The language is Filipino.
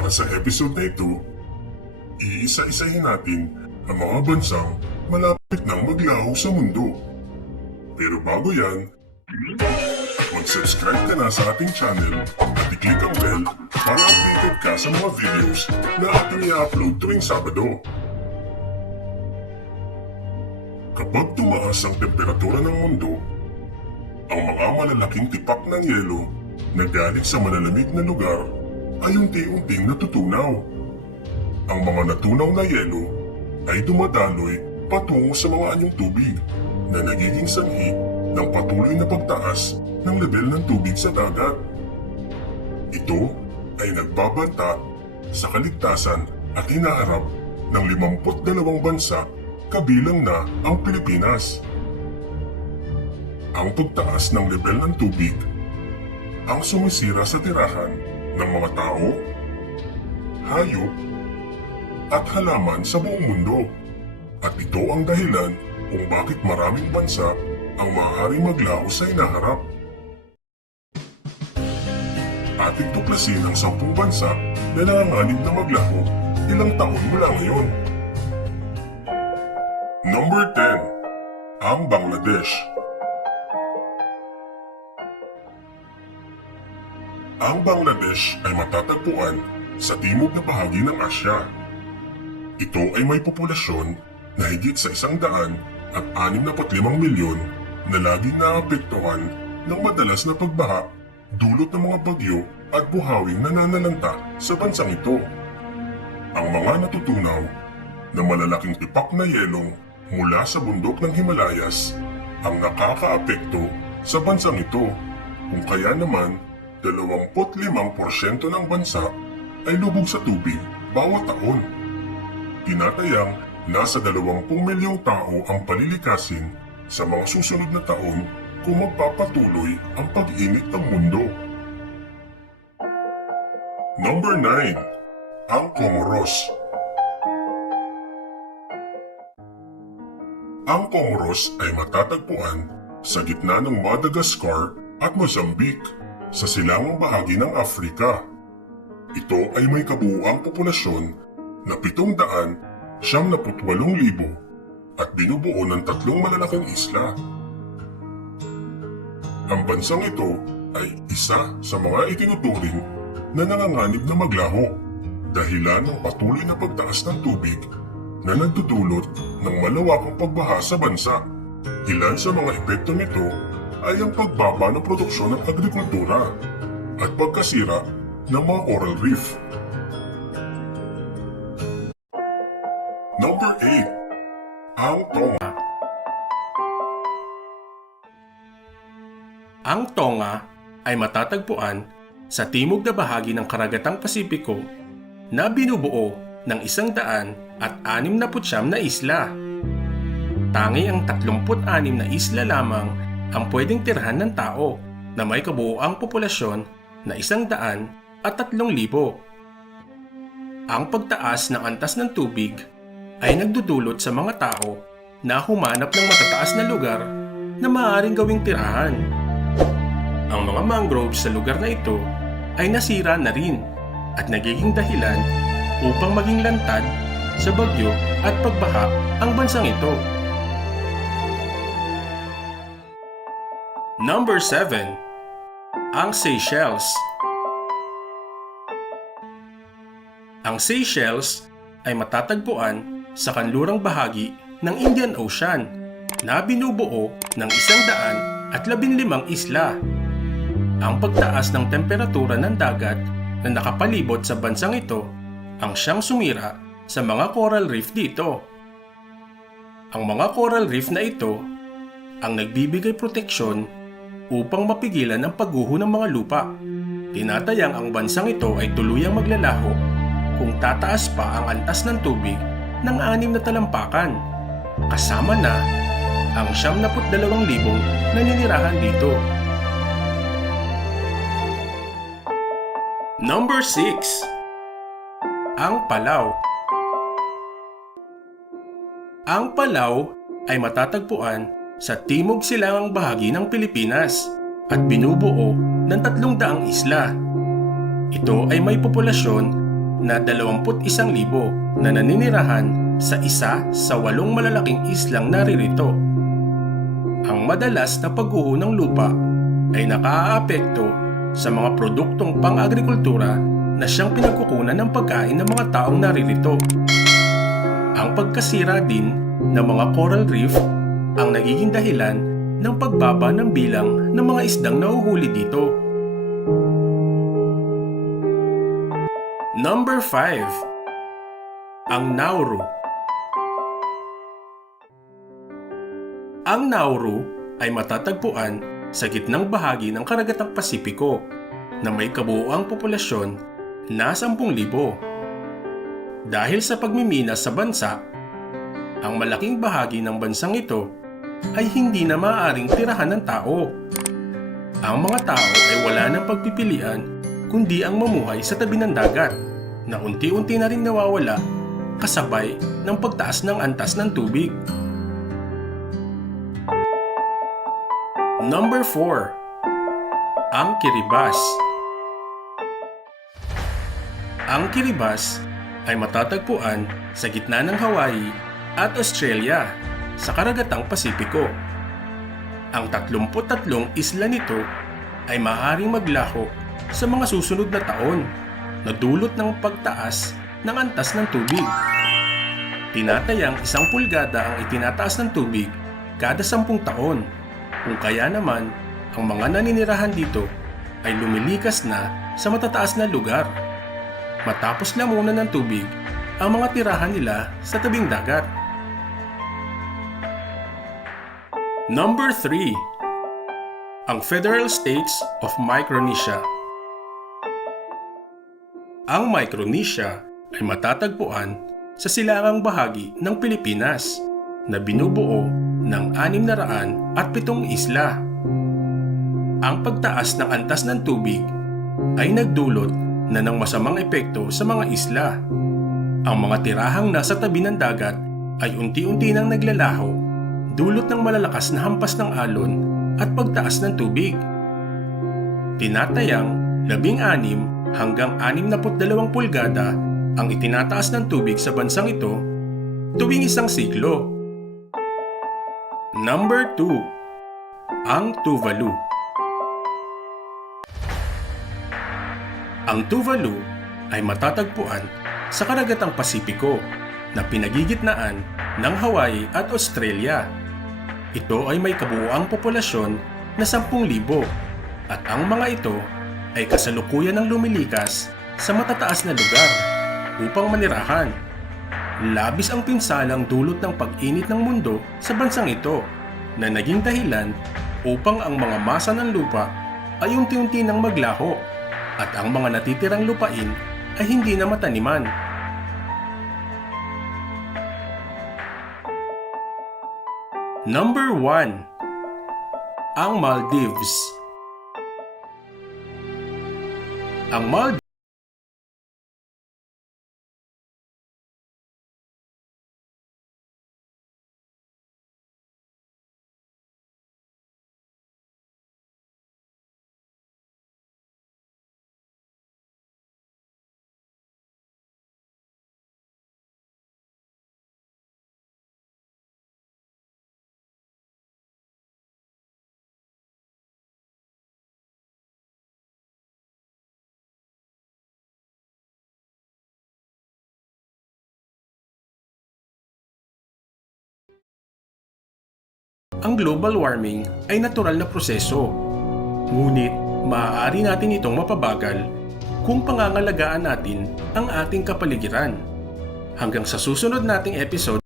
Para sa episode na ito, iisa-isahin natin ang mga bansang malapit nang maglaho sa mundo. Pero bago yan, mag-subscribe ka na sa ating channel at i-click ang bell para updated ka sa mga videos na ating i-upload tuwing Sabado. Kapag tumaas ang temperatura ng mundo, ang mga malalaking tipak ng yelo na galing sa malalamig na lugar ay unti-unting natutunaw. Ang mga natunaw na yelo ay dumadaloy patungo sa mga anyong tubig na nagiging sanhi ng patuloy na pagtaas ng level ng tubig sa dagat. Ito ay nagbabanta sa kaligtasan at hinaharap ng 52 bansa kabilang na ang Pilipinas. Ang pagtaas ng level ng tubig ang sumisira sa tirahan ng mga tao, hayop, at halaman sa buong mundo. At ito ang dahilan kung bakit maraming bansa ang maaaring maglaho sa hinaharap. Ating tuklasin ang 10 bansa na nanganganib na maglaho ilang taon mula ngayon. Number 10. Ang Bangladesh. Ang Bangladesh ay matatagpuan sa timog na bahagi ng Asya. Ito ay may populasyon na higit sa 165 milyon na laging naapektuhan ng madalas na pagbaha dulot ng mga bagyo at buhawing nananalanta sa bansang ito. Ang mga natutunaw na malalaking tipak na yelong mula sa bundok ng Himalayas ang nakakaapekto sa bansang ito, kung kaya naman 25% ng bansa ay lubog sa tubig bawat taon. Tinatayang nasa 20 milyong tao ang palilikasin sa mga susunod na taon kung magpapatuloy ang pag-init ng mundo. Number 9. Ang Comoros. Ang Comoros ay matatagpuan sa gitna ng Madagascar at Mozambique sa silangang bahagi ng Afrika. Ito ay may kabuuang populasyon na 778,000 at binubuo ng 3 malalaking isla. Ang bansang ito ay isa sa mga itinuturing na nanganganib na maglaho dahilan ng patuloy na pagtaas ng tubig na nagdudulot ng malawakang pagbaha sa bansa. Ilan sa mga epekto nito ay ang pagbaba ng produksyon ng agrikultura at pagkasira ng mga coral reef. Number 8. Ang Tonga. Ang Tonga ay matatagpuan sa timog na bahagi ng Karagatang Pasipiko na binubuo ng 169 na isla. Tangi ang 36 na isla lamang ang pwedeng tirhan ng tao na may kabuuang populasyon na 103,000. Ang pagtaas ng antas ng tubig ay nagdudulot sa mga tao na humanap ng matataas na lugar na maaaring gawing tirahan. Ang mga mangroves sa lugar na ito ay nasira na rin at nagiging dahilan upang maging lantad sa bagyo at pagbaha ang bansang ito. Number 7. Ang Seychelles. Ang Seychelles ay matatagpuan sa kanlurang bahagi ng Indian Ocean na binubuo ng 115 isla. Ang pagtaas ng temperatura ng dagat na nakapalibot sa bansang ito ang siyang sumira sa mga coral reef dito. Ang mga coral reef na ito ang nagbibigay proteksyon upang mapigilan ang pagguho ng mga lupa. Tinatayang ang bansang ito ay tuluyang maglalaho kung tataas pa ang antas ng tubig ng 6 na talampakan, kasama na ang 72,000 naninirahan dito. Number 6. Ang Palau. Ang Palau ay matatagpuan sa timog silangang bahagi ng Pilipinas at binubuo ng 300 isla. Ito ay may populasyon na 21,000 na naninirahan sa isa sa 8 malalaking islang naririto. Ang madalas na pagguho ng lupa ay nakaaapekto sa mga produktong pang-agrikultura na siyang pinagkukunan ng pagkain ng mga taong naririto. Ang pagkasira din ng mga coral reef ang nagiging dahilan ng pagbaba ng bilang ng mga isdang nahuhuli dito. Number 5. Ang Nauru. Ang Nauru ay matatagpuan sa gitnang bahagi ng Karagatang Pasipiko na may kabuuang populasyon na 10,000. Dahil sa pagmimina sa bansa, ang malaking bahagi ng bansang ito ay hindi na maaaring tirahan ng tao. Ang mga tao ay wala ng pagpipilian kundi ang mamuhay sa tabi ng dagat na unti-unti na rin nawawala kasabay ng pagtaas ng antas ng tubig. Number 4. Ang Kiribati. Ang Kiribati ay matatagpuan sa gitna ng Hawaii at Australia sa Karagatang Pasipiko. Ang 33 isla nito ay maaaring maglaho sa mga susunod na taon na dulot ng pagtaas ng antas ng tubig. Tinatayang 1 pulgada ang itinataas ng tubig kada 10 taon. Kung kaya naman, ang mga naninirahan dito ay lumilikas na sa matataas na lugar. Matapos lamunan ng tubig ang mga tirahan nila sa tabing dagat. Number 3. Ang Federal States of Micronesia. Ang Micronesia ay matatagpuan sa silangang bahagi ng Pilipinas na binubuo ng 607 isla. Ang pagtaas ng antas ng tubig ay nagdulot na ng masamang epekto sa mga isla. Ang mga tirahang nasa tabi ng dagat ay unti-unti nang naglalaho dulot ng malalakas na hampas ng alon at pagtaas ng tubig. Tinatayang 16 hanggang 62 pulgada ang itinataas ng tubig sa bansang ito tuwing isang siglo. Number 2. Ang Tuvalu. Ang Tuvalu ay matatagpuan sa Karagatang Pasipiko na pinagigitnaan ng Hawaii at Australia. Ito ay may kabuuang populasyon na 10,000 at ang mga ito ay kasalukuyan ng lumilikas sa matataas na lugar upang manirahan. Labis ang pinsalang dulot ng pag-init ng mundo sa bansang ito na naging dahilan upang ang mga masa ng lupa ay unti-unti nang maglaho at ang mga natitirang lupain ay hindi na mataniman. Number 1. Ang Maldives. Ang Maldives ang global warming ay natural na proseso. Ngunit maaari natin itong mapabagal kung pangangalagaan natin ang ating kapaligiran. Hanggang sa susunod nating episode.